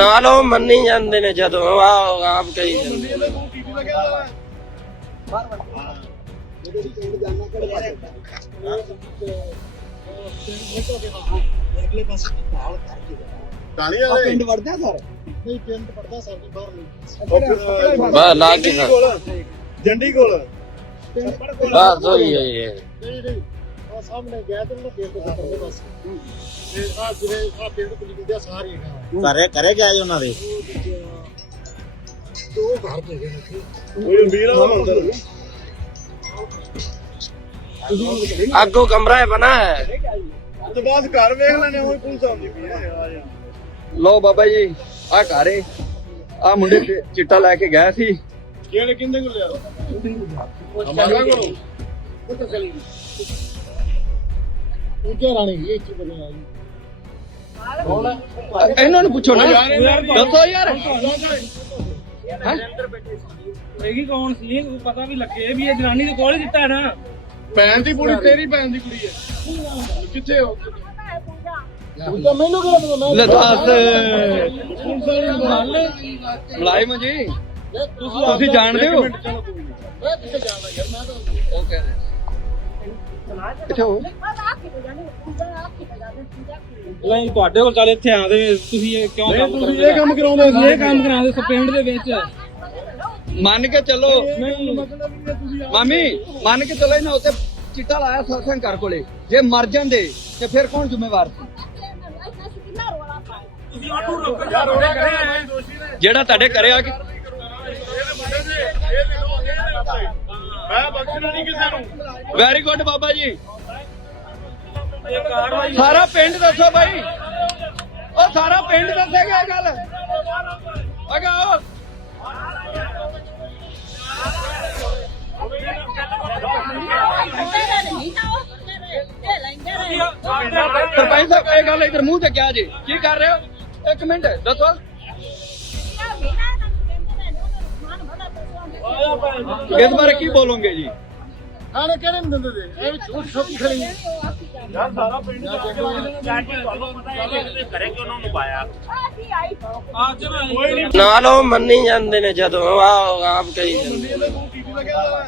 ਨਾਲ ਉਹ ਮੰਨੀ ਜਾਂਦੇ ਨੇ ਜਦੋਂ ਆਹ ਆਪ ਕਹੀ ਜਾਂਦੇ ਨੇ। ਕਾਲੀ ਵਾਲੇ? ਪਿੰਡ ਵੜਦਾ ਸਰ। ਨਹੀਂ ਪਿੰਡ ਪੜਦਾ ਸਰ ਬਾਹਰ ਬਸ ਲੱਗ ਗਈ ਸਰ। ਜੰਡੀ ਕੋਲ। ਬਸ ਹੋਈ ਹੋਈ ਹੈ ਨਹੀਂ ਨਹੀਂ। ਆ ਸਾਹਮਣੇ ਗਿਆ ਤੇ ਉਹਨਾਂ ਪਿੰਡ ਤੋਂ ਪਰਲੇ ਪਾਸੇ। ਤੇ ਆ ਜਿਹੜੇ ਆ ਪਿੰਡ ਨਿਕਲਦੇ ਆ ਸਾਰੇ ਹੈਗਾ ਘਰੇ ਘਰੇ ਗਿਆ ਜੀ ਉਹਨਾਂ ਦੇ? ਉਹ ਦੋ ਘਰ ਦੇ ਗਏ ਨੇ ਉਹ ਵੀਰਾ ਦਾ ਮੰਦਰ ਅੱਗੋਂ ਕਮਰਾ ਬਣਾ ਹੈ। ਤੇ ਬਾਅਦ ਘਰ ਵੇਖ ਲੈਣੇ ਉਹ ਪੁਲਿਸ ਆਉਂਦੀ ਪਈ ਜਾ। ਲੋ ਬਾਬਾ ਜੀ ਆ ਘਰੇ ਆ ਮੁੰਡੇ ਚਿੱਟਾ ਲੈ ਕੇ ਗਿਆ ਸੀ। ਕਿਹੜੇ ਕਿੰਦੇ ਕੋਲ ਲਿਆ? ਹਮਾਰਾ ਕੋਲ ਰਾਣੀ ਬਣੀ ਆ? ਜੀ ਇਹਨਾਂ ਨੂੰ ਪੁੱਛੋ ਨਾ ਦੱਸੋ ਯਾਰ। ਹੈਗੀ ਕੌਣ ਸੀ? ਪਤਾ ਵੀ ਲੱਗੇ ਵੀ ਇਹ ਜਨਾਨੀ ਦੇ ਕੋਲ ਹੀ ਦਿੱਤਾ ਹੈ ਨਾ। ਭੈਣ ਦੀ ਕੁੜੀ ਤੇਰੀ ਭੈਣ ਦੀ ਕੁੜੀ ਹੈ। ਕਿੱਥੇ ਹੋ? ਤੂੰ ਤਾਂ ਮੈਨੂੰ ਕਿਹੜਾ ਪਤਾ? ਮੈਂ ਲੈ ਦੱਸ। ਮੁਲਾਇਮ ਜੀ ਤੁਸੀਂ ਜਾਣਦੇ ਹੋ? ਮੈਂ ਕਿੱਥੇ ਜਾਣਾ ਯਾਰ? ਮੈਂ ਤਾਂ ਉਹ ਕਹਿ ਰਹੇ। ਨਹੀਂ ਤੁਹਾਡੇ ਕੋਲ ਚੱਲ ਇੱਥੇ ਆਦੇ ਤੁਸੀਂ ਇਹ ਕਿਉਂ ਕੰਮ ਤੁਸੀਂ ਇਹ ਕੰਮ ਕਰਾਉਂਦੇ ਸੀ ਇਹ ਕੰਮ ਕਰਾਉਂਦੇ ਸੀ ਪਿੰਡ ਦੇ ਵਿੱਚ। ਮੰਨ ਕੇ ਚੱਲੋ। ਨਹੀਂ ਮਤਲਬ ਇਹ ਤੁਸੀਂ ਮਾਮੀ ਮੰਨ ਕੇ ਚੱਲੋ ਇਹਨਾਂ ਉੱਤੇ ਚਿੱਟਾ ਲਾਇਆ ਸਤਸੰਗ ਘਰ ਕੋਲੇ। ਜੇ ਮਰ ਜਾਂਦੇ ਤੇ ਫਿਰ ਕੌਣ ਜ਼ਿੰਮੇਵਾਰ ਸੀ? ਜਿਹੜਾ ਤੁਹਾਡੇ ਘਰੇ ਆ ਕੇ ਇਹਦੇ ਮੁੰਡੇ ਦੇ ਇਹ ਲੋਕ ਇਹਦੇ ਮੈਂ ਬਖਸ਼ਣਾ ਨਹੀਂ ਕਿਸੇ ਨੂੰ। Very good Baba ji. ਸਾਰਾ ਪਿੰਡ ਦੱਸੋ ਬਾਈ। ਉਹ ਸਾਰਾ ਪਿੰਡ ਦੱਸੇਗਾ ਇਹ ਗੱਲ। ਅਗਾ ਸਰਪੰਚ ਸਾਹਿਬ ਇਹ ਗੱਲ ਇਧਰ ਮੂੰਹ ਤੇ ਕਿਹਾ ਜੀ? ਕੀ ਕਰ ਰਹੇ ਹੋ? ਇੱਕ ਮਿੰਟ ਦੱਸੋ। ਇਸ ਬਾਰੇ ਕੀ ਬੋਲੋਗੇ ਜੀ? ਆਣੇ ਕਿਹੜੇ ਨੂੰ ਦਿੰਦੇ ਤੇ ਇਹ ਵੀ ਝੂਠ ਛੋਟੀ ਖੜੀ ਹੈ ਯਾਰ ਸਾਰਾ ਪਿੰਡ ਜਾ ਕੇ ਅੱਜ ਨਾ ਕੋਈ ਨਹੀਂ। ਨਾਲ ਉਹ ਮੰਨੀ ਜਾਂਦੇ ਨੇ ਜਦੋਂ ਆਹ ਆਪ ਕਹੀ ਜਾਂਦੇ ਨੇ। ਟੀਵੀ ਦਾ ਕਹਿੰਦਾ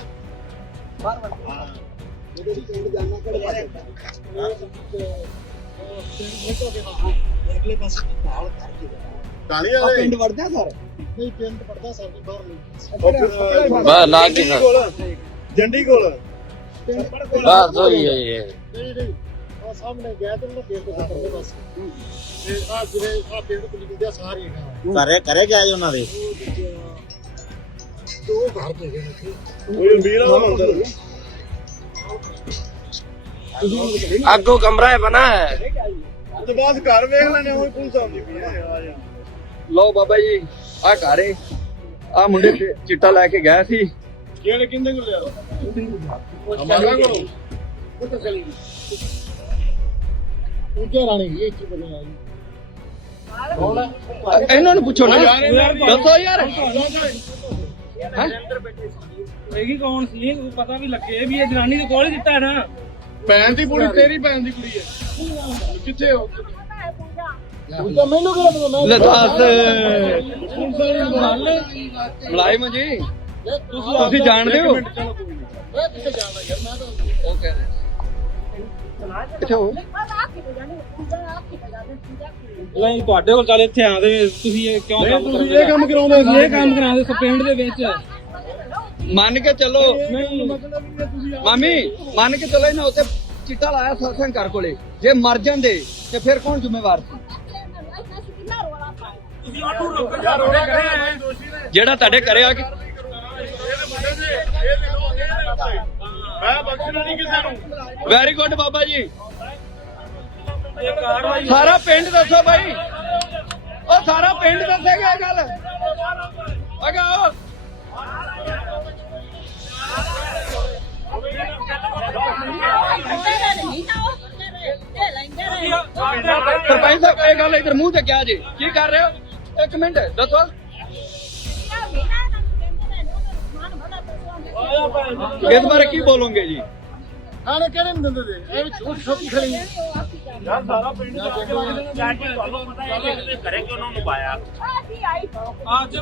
ਕਾਲੀ ਵਾਲੇ? ਪਿੰਡ ਵੜਦਾ ਸਰ? ਨਹੀਂ ਪਿੰਡ ਪੜਦਾ ਸਰ ਬਾਹਰ ਬਸ ਲੱਗ ਗਈ ਸਰ। ਜੰਡੀ ਕੋਲ ਬਸ ਹੋਈ ਹੋਈ ਹੈ ਨਹੀਂ ਨਹੀਂ ਆ ਸਾਹਮਣੇ ਗਿਆ ਤੇ ਉਹਨਾਂ ਪਿੰਡ ਤੋਂ ਪਰਲੇ ਪਾਸੇ ਤੇ ਆ ਜਿਹੜੇ ਆ ਪਿੰਡ ਤੋਂ ਨਿਕਲਦੇ ਆ ਸਾਰੇ ਹੈਗਾ ਘਰੇ ਘਰੇ ਗਿਆ ਜੀ ਉਹਨਾਂ ਦੇ? ਉਹ ਦੂਜੇ ਆ, ਦੋ ਘਰ ਦੇ ਗਏ ਨੇ ਉਹ ਵੀਰਾ ਦਾ ਮੰਦਰ ਅੱਗੋਂ ਕਮਰਾ ਬਣਾ ਹੈ। ਤੇ ਬਾਅਦ ਘਰ ਵੇਖ ਲੈਣੇ ਉਹ ਪੁਲਿਸ ਆਉਂਦੀ ਪਈ ਆ। ਆ ਜਾ ਲੋ ਬਾਬਾ ਜੀ ਆ ਘਰੇ ਆ ਮੁੰਡੇ ਚਿੱਟਾ ਲੈ ਕੇ ਗਿਆ ਸੀ। ਕਿਹੜੇ ਕਿੰਦੇ ਕੋਲ ਲਿਆ? ਹਮਾਰਾ ਕੋਲ। ਉੱਚਾ ਰਾਣੀ ਇਹ ਚੀਜ਼ ਬਣੀ ਆ ਜੀ ਅ- ਇਹਨਾਂ ਨੂੰ ਪੁੱਛੋ ਨਾ। ਦੱਸੋ ਯਾਰ। ਹੈਗੀ ਕੌਣ ਸੀ? ਪਤਾ ਵੀ ਲੱਗੇ ਵੀ ਇਹ ਜਨਾਨੀ ਦੇ ਕੋਲ ਹੀ ਦਿੱਤਾ ਹੈ ਨਾ। ਭੈਣ ਦੀ ਕੁੜੀ ਤੇਰੀ ਭੈਣ ਦੀ ਕੁੜੀ ਹੈ। ਕਿੱਥੇ ਹੋ ਤੂੰ ਮੈਨੂੰ ਕਿਹੜਾ ਪਤਾ ਮੈਂ ਲੈ ਦੱਸ। ਪੁਲਿਸ ਵਾਲੇ ਨੂੰ ਬੁਲਾ ਮੁਲਾਇਮ ਜੀ ਤੁਸੀਂ ਜਾਣਦੇ ਹੋ? ਮੈਂ ਕਿੱਥੇ ਜਾਣਾ ਯਾਰ ਮੈਂ ਤਾਂ ਉਹ ਕਹਿ ਰਹੇ ਕਿੱਥੇ ਹੋ? ਨਹੀਂ ਤੁਹਾਡੇ ਕੋਲ ਚੱਲ ਇੱਥੇ ਆਦੇ ਤੁਸੀਂ ਇਹ ਕਿਉਂ ਕੰਮ ਤੁਸੀਂ ਇਹ ਕੰਮ ਕਰਾਉਂਦੇ ਸੀ ਇਹ ਕੰਮ ਕਰਾਉਂਦੇ ਸੀ ਪਿੰਡ ਦੇ ਵਿੱਚ। ਮੰਨ ਕੇ ਚੱਲੋ। ਨਹੀਂ ਮਤਲਬ ਇਹ ਤੁਸੀਂ ਮਾਮੀ ਮੰਨ ਕੇ ਚੱਲੋ ਇਹਨਾਂ ਉੱਤੇ ਚਿੱਟਾ ਲਾਇਆ ਸਤਸੰਗ ਘਰ ਕੋਲੇ। ਜੇ ਮਰ ਜਾਂਦੇ ਤੇ ਫਿਰ ਕੌਣ ਜ਼ਿੰਮੇਵਾਰ ਸੀ? ਜਿਹੜਾ ਤੁਹਾਡੇ ਘਰੇ ਆ ਕੇ ਮੈਂ ਬਖਸ਼ਣਾ ਨਹੀਂ ਕਿਸੇ ਨੂੰ ਵੈਰੀ ਗੁੱਡ ਬਾਬਾ ਜੀ। ਸਾਰਾ ਪਿੰਡ ਦੱਸੋ ਬਾਈ। ਉਹ ਸਾਰਾ ਪਿੰਡ ਦੱਸੇਗਾ ਇਹ ਗੱਲ। ਅਗਾ ਸਰਪੰਚ ਸਾਹਿਬ ਇਹ ਗੱਲ ਇਧਰ ਮੂੰਹ ਤੇ ਕਿਹਾ ਜੀ। ਕੀ ਕਰ ਰਹੇ ਹੋ? ਇੱਕ ਮਿੰਟ ਦੱਸੋ। ਇਸ ਬਾਰੇ ਕੀ ਬੋਲੋਗੇ ਜੀ? ਆਣੇ ਕਿਹੜੇ ਨੂੰ ਦਿੰਦੇ ਤੇ? ਇਹ ਵੀ ਝੂਠ ਛੋਟੀ ਖੜੀ ਹੈ। ਯਾਰ ਸਾਰਾ ਪਿੰਡ ਜਾ ਕੇ ਲੱਗਦੇ ਨੇ ਤੁਹਾਨੂੰ ਪਤਾ ਹੈ ਕਿ ਘਰੇ ਕਿਉਂ ਉਹਨੂੰ ਪਾਇਆ। ਆ ਕੀ ਆਈ ਅੱਜ